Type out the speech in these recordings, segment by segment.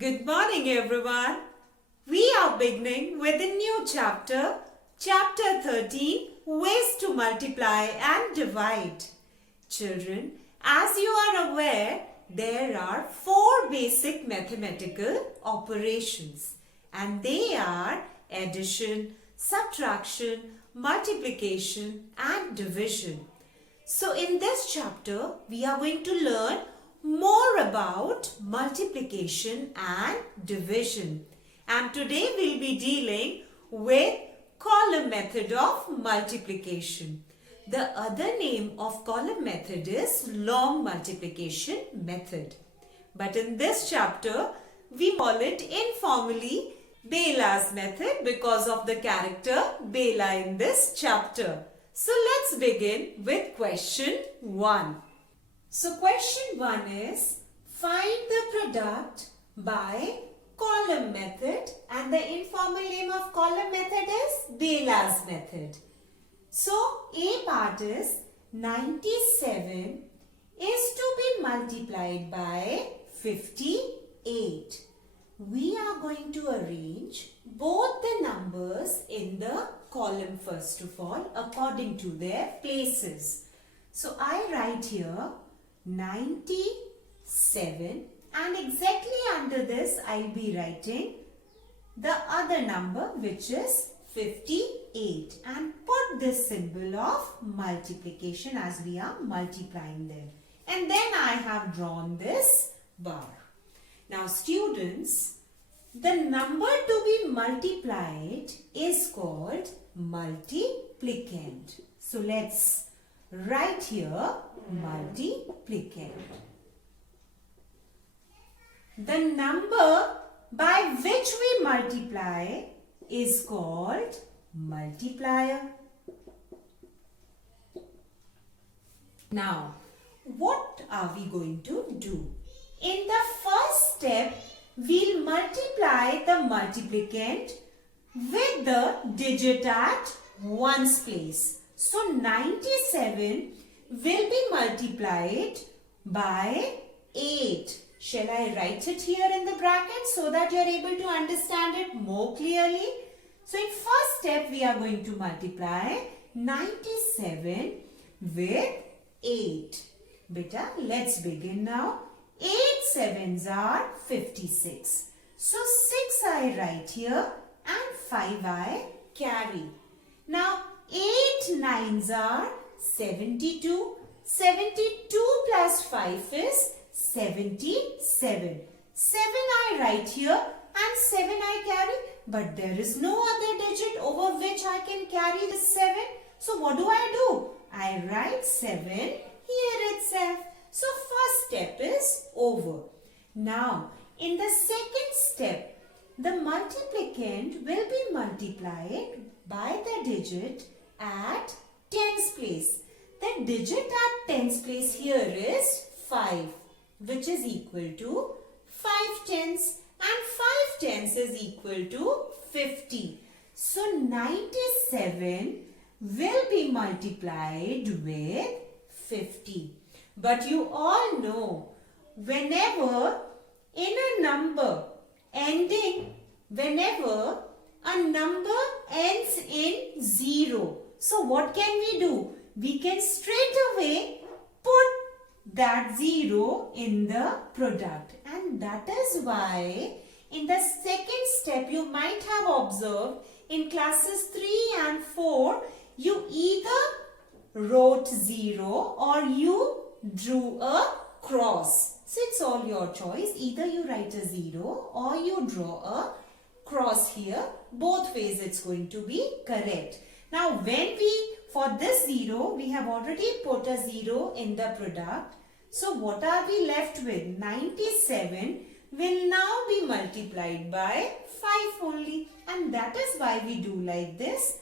Good morning everyone. We are beginning with a new chapter, Chapter 13, Ways to Multiply and Divide. Children, as you are aware, there are 4 basic mathematical operations and they are addition, subtraction, multiplication and division. So in this chapter, we are going to learn more about multiplication and division. And today we'll be dealing with column method of multiplication. The other name of column method is long multiplication method. But in this chapter, we call it informally Bela's method because of the character Bela in this chapter. So let's begin with question 1. So question 1 is, find the product by column method, and the informal name of column method is Bela's method. So A part is 97 is to be multiplied by 58. We are going to arrange both the numbers in the column first of all according to their places. So I write here 97 and exactly under this I'll be writing the other number which is 58 and put this symbol of multiplication as we are multiplying them. And then I have drawn this bar. Now students, the number to be multiplied is called multiplicand. So let's write here multiplicand. The number by which we multiply is called multiplier. Now, what are we going to do? In the first step, we'll multiply the multiplicand with the digit at ones place. So 97 will be multiplied by 8. Shall I write it here in the bracket so that you are able to understand it more clearly? So in first step, we are going to multiply 97 with 8. Beta, let's begin now. 8 sevens are 56. So 6 I write here and 5 I carry. Now 8 nines are 72. 72 plus 5 is 77. 7 I write here and 7 I carry. But there is no other digit over which I can carry the 7. So what do? I write 7 here itself. So first step is over. Now in the second step, the multiplicand will be multiplied by the digit at tens place. The digit at tens place here is 5, which is equal to 5 tens, and 5 tens is equal to 50. So 97 will be multiplied with 50. But you all know, whenever a number ends in 0, so what can we do? We can straight away put that 0 in the product. And that is why in the second step you might have observed in classes 3 and 4, you either wrote 0 or you drew a cross. So it's all your choice. Either you write a 0 or you draw a cross here. Both ways it's going to be correct. Now for this 0, we have already put a 0 in the product. So what are we left with? 97 will now be multiplied by 5 only. And that is why we do like this.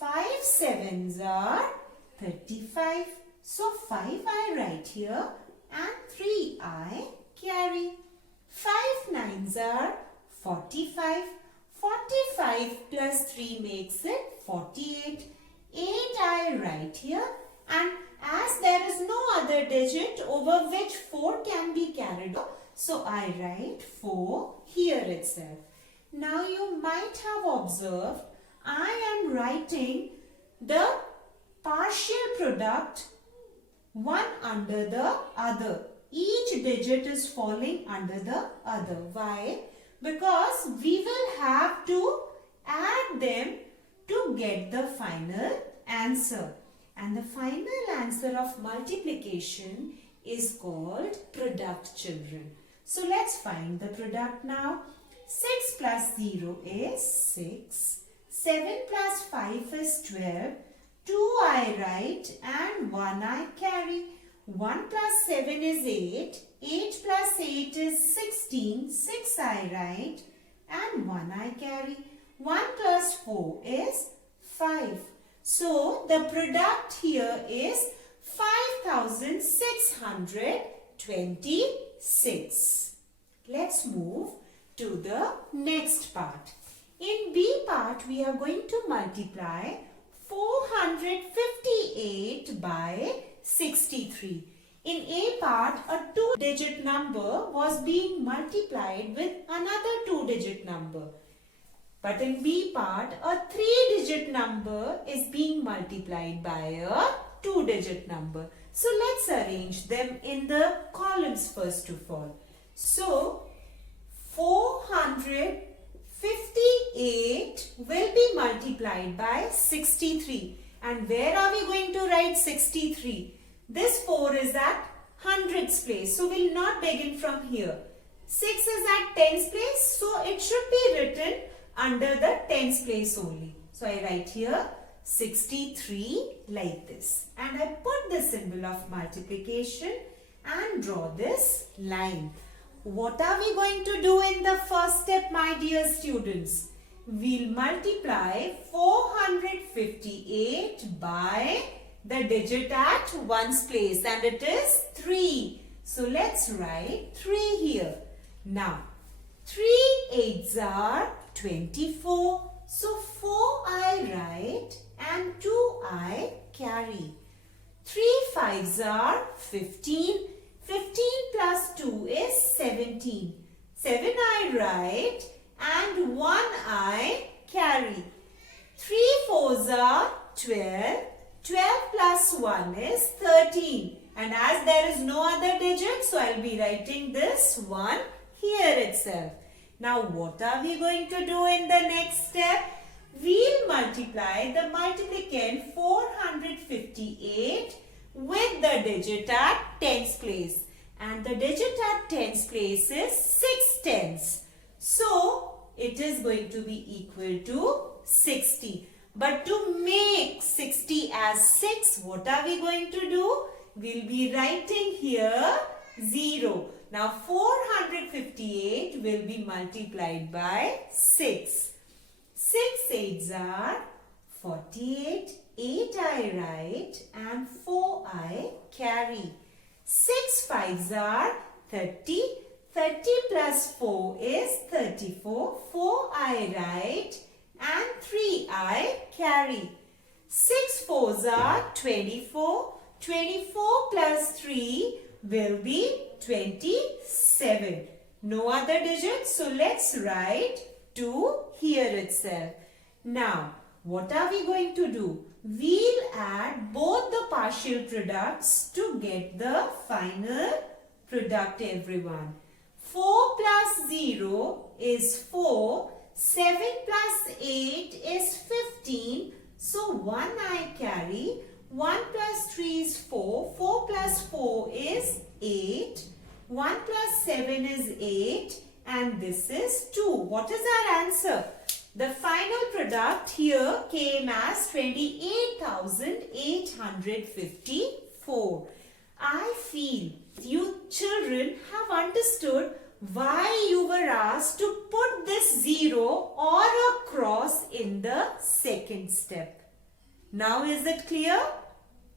5 sevens are 35. So 5 I write here and 3 I carry. 5 nines are 45. 45 plus 3 makes it 48. 8 I write here, and as there is no other digit over which 4 can be carried, So I write 4 here itself. Now you might have observed I am writing the partial product one under the other. Each digit is falling under the other. Why? Because we will have to add them to get the final answer. And the final answer of multiplication is called product, children. So let's find the product now. 6 plus 0 is 6. 7 plus 5 is 12. 2 I write and 1 I carry. 1 plus 7 is 8. 8 plus 8 is 16. 6 I write and 1 I carry. 1 plus 4 is 5. So the product here is 5626. Let's move to the next part. In B part, we are going to multiply 458 by 63. In A part, a 2-digit number was being multiplied with another 2-digit number. But in B part, a 3-digit number is being multiplied by a 2-digit number. So let's arrange them in the columns first of all. So 458 will be multiplied by 63. And where are we going to write 63? This 4 is at hundreds place. So we'll not begin from here. 6 is at tens place. So it should be written under the tens place only. So I write here 63 like this. And I put the symbol of multiplication and draw this line. What are we going to do in the first step, my dear students? We'll multiply 458 by the digit at ones place, and it is 3. So let's write 3 here. Now 3 8s are 24. So 4 I write and 2 I carry. 3 5s are 15. 15 plus 2 is 17. 7 I write and 1 I carry. 3 4s are 12. 12 plus 1 is 13. And as there is no other digit, so I'll be writing this 1 here itself. Now what are we going to do in the next step? We'll multiply the multiplicand 458 with the digit at tens place. And the digit at tens place is 6 tens. So it is going to be equal to 60. But to make 60 as 6, what are we going to do? We'll be writing here 0. Now 458 will be multiplied by 6. 6 8s are 48. 8 I write and 4 I carry. 6 5s are 30. 30 plus 4 is 34. 4 I write and 3 I carry. 6 4s are 24. 24 plus 3 will be 27. No other digit, so let's write 2 here itself. Now, what are we going to do? We'll add both the partial products to get the final product, everyone. 4 plus 0 is 4. 7 plus 8 is 15. So 1 I carry. 1 plus 3 is 4. 4 plus 4 is 8. 1 plus 7 is 8. And this is 2. What is our answer? The final product here came as 28,854. I feel you children have understood why you were asked to put this 0 or a cross in the second step. Now is it clear?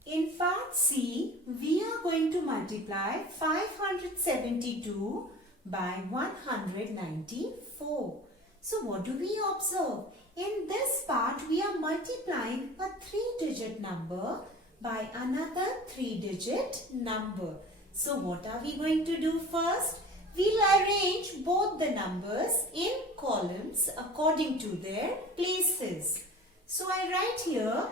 In part C, we are going to multiply 572 by 194. So what do we observe? In this part, we are multiplying a 3-digit number by another 3-digit number. So what are we going to do first? we'll arrange both the numbers in columns according to their places. So I write here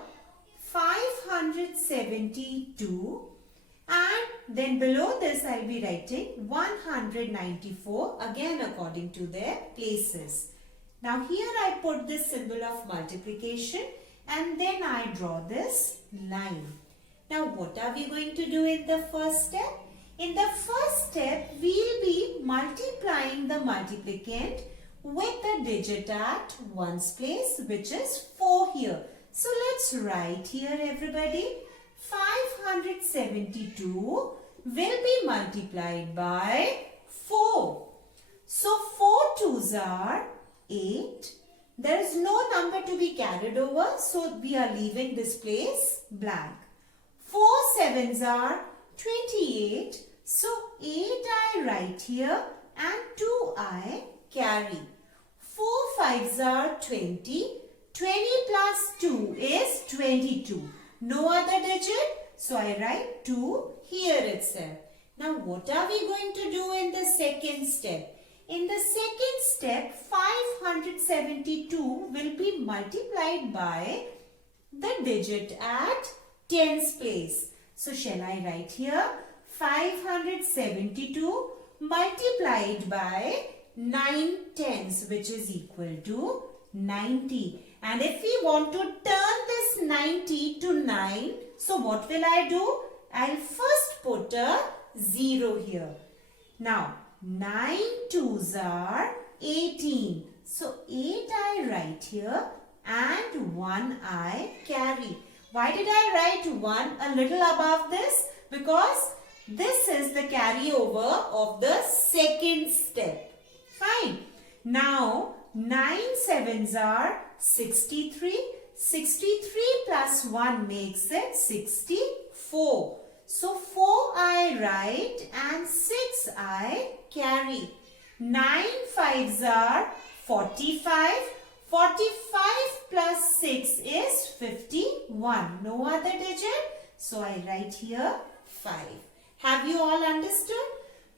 572 and then below this I'll be writing 194 again according to their places. Now here I put this symbol of multiplication and then I draw this line. Now what are we going to do in the first step? In the first step, we'll be multiplying the multiplicand with the digit at ones place, which is 4 here. So let's write here everybody. 572 will be multiplied by 4. So 4 twos are 8. There is no number to be carried over, so we are leaving this place blank. 4 sevens are 28. So 8 I write here and 2 I carry. 4 fives are 20. 20 plus 2 is 22. No other digit. So I write 2 here itself. Now what are we going to do in the second step? In the second step, 572 will be multiplied by the digit at tens place. So shall I write here 572 multiplied by 9 tens, which is equal to 90. And if we want to turn this 90 to 9, so what will I do? I'll first put a 0 here. Now 9 twos are 18. So 8 I write here and 1 I carry. Why did I write 1 a little above this? Because this is the carryover of the second step. Fine. Now 9 sevens are 63. 63 plus 1 makes it 64. So 4 I write and 6 I carry. 9 fives are 45. 45 plus 6 is 51. No other digit. So I write here 5. Have you all understood?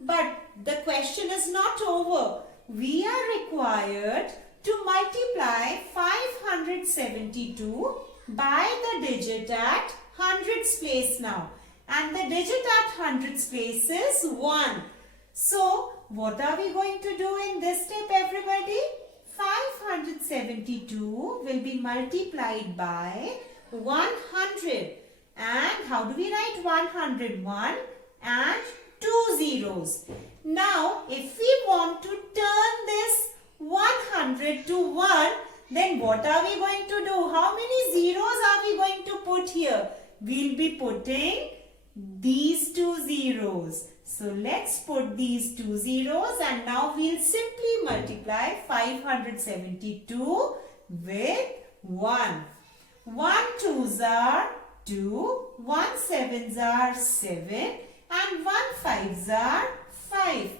But the question is not over. We are required to multiply 572 by the digit at hundreds place now. And the digit at hundreds place is 1. So, what are we going to do in this step, everybody? 572 will be multiplied by 100. And how do we write 100? 1 and 2 zeros. Now, if we want to turn this 100 to 1, then what are we going to do? How many zeros are we going to put here? We'll be putting these 2 zeros. So let's put these 2 zeros and now we'll simply multiply 572 with 1. 1 twos are 2, 1 sevens are 7 and 1 fives are 5.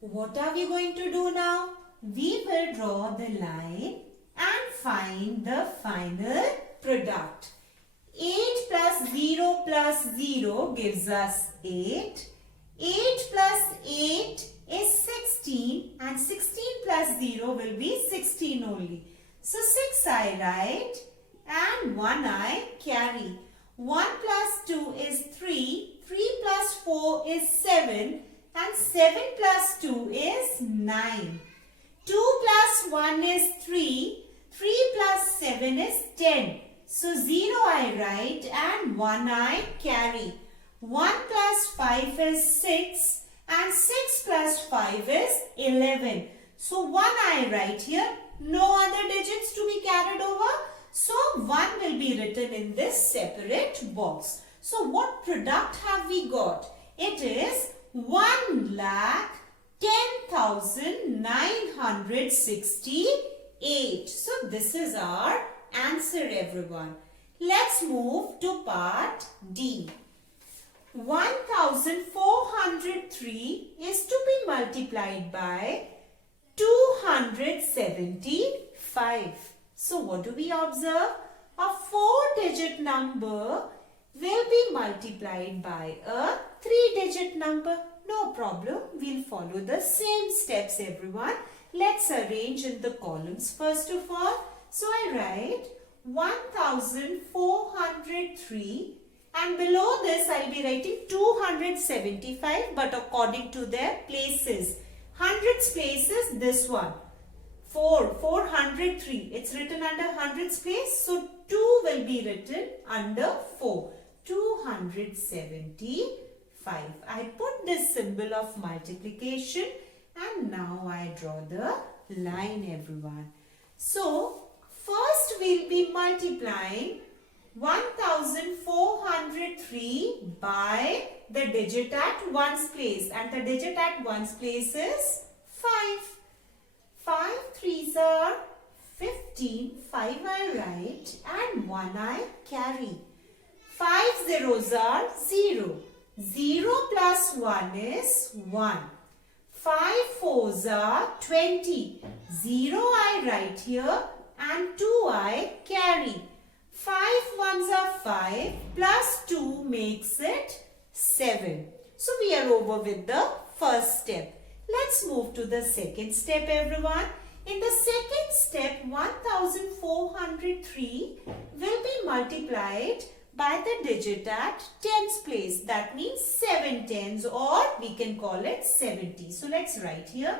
What are we going to do now? We will draw the line and find the final product. 8 plus 0 plus 0 gives us 8. 8 plus 8 is 16 and 16 plus 0 will be 16 only. So 6 I write and 1 I carry. 1 plus 2 is 3. 3 plus 4 is 7 and 7 plus 2 is 9. 2 plus 1 is 3. 3 plus 7 is 10. So 0 I write and 1 I carry. 1 plus 5 is 6 and 6 plus 5 is 11. So 1 I write here. No other digits to be carried over. So 1 will be written in this separate box. So what product have we got? It is 1,10,968. So this is our answer, everyone. Let's move to part D. 1,403 is to be multiplied by 275. So what do we observe? A 4-digit number will be multiplied by a 3-digit number. No problem. We'll follow the same steps, everyone. Let's arrange in the columns first of all. So I write 1403 and below this I'll be writing 275 but according to their places. Hundreds places, this one. 403. It's written under hundreds place. So 2 will be written under 4. 275. I put this symbol of multiplication and now I draw the line, everyone. So first we'll be multiplying 1403 by the digit at ones place, and the digit at ones place is 5. 5 3s are 15, 5 I write and 1 I carry. 5 zeros are 0. 0 plus 1 is 1. 5 4s are 20. 0 I write here and 2 I carry. 5 1s are 5 plus 2 makes it 7. So we are over with the first step. Let's move to the second step, everyone. In the second step, 1403 will be multiplied by the digit at tens place. That means 7 tens, or we can call it 70. So let's write here.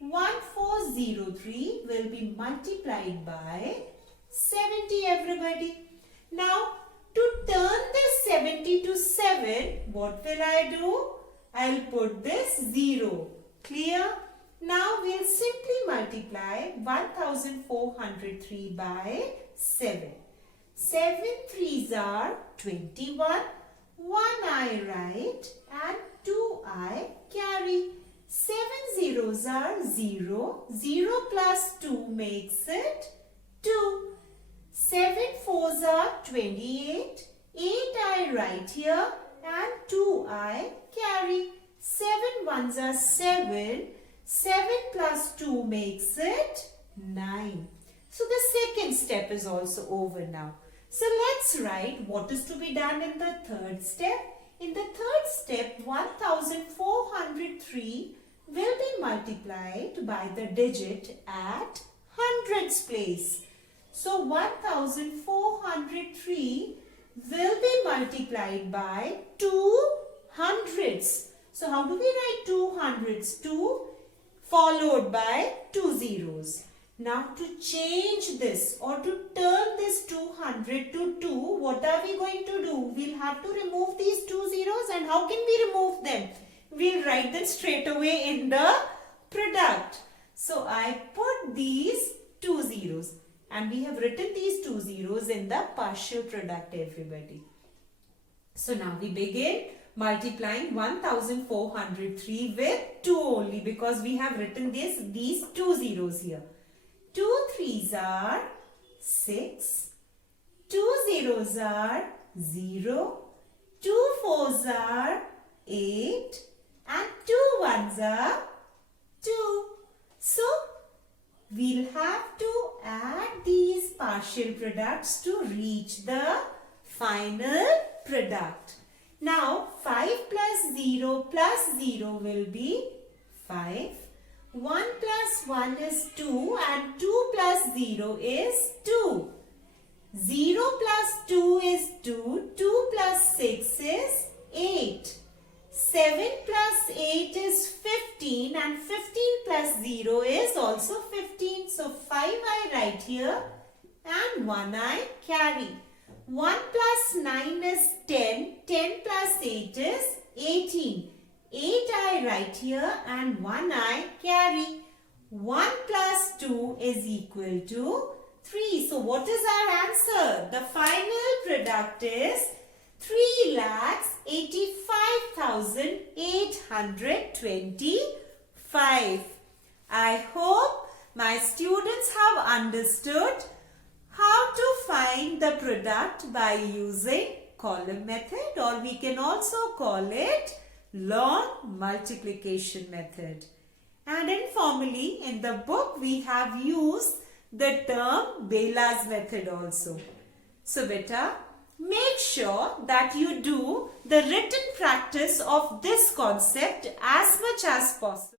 1403 will be multiplied by 70, everybody. Now, to turn this 70 to 7, what will I do? I'll put this 0. Clear? Now, we'll simply multiply 1403 by 7. 7 3s are 21. 1 I write and 2 I carry. 7 zeros are 0. 0 plus 2 makes it 2. 7 4s are 28. 8 I write here and 2 I carry. 7 1s are 7. 7 plus 2 makes it 9. So the second step is also over now. So let's write what is to be done in the third step. In the third step, 1403 will be multiplied by the digit at hundreds place. So 1403 will be multiplied by 2 hundreds. So how do we write 2 hundreds? 2 followed by 2 zeros. Now to change this or to turn this 200 to 2, what are we going to do? We'll have to remove these 2 zeros, and how can we remove them? We'll write them straight away in the product. So I put these 2 zeros and we have written these 2 zeros in the partial product, everybody. So now we begin multiplying 1403 with 2 only, because we have written these 2 zeros here. 2 3s are 6, 2 zeros are 0, 2 4s are 8 and 2 1s are 2. So we'll have to add these partial products to reach the final product. Now 5 plus 0 will be 5. 1 plus 1 is 2 and 2 plus 0 is 2. 0 plus 2 is 2. 2 plus 6 is 8. 7 plus 8 is 15 and 15 plus 0 is also 15. So 5 I write here and 1 I carry. 1 plus 9 is 10. 10 plus 8 is 18. 8 I write here and 1 I carry. 1 plus 2 is equal to 3. So what is our answer? The final product is 3,85,825. I hope my students have understood how to find the product by using column method, or we can also call it long multiplication method. And informally in the book we have used the term Bela's method also. So beta, Make sure that you do the written practice of this concept as much as possible.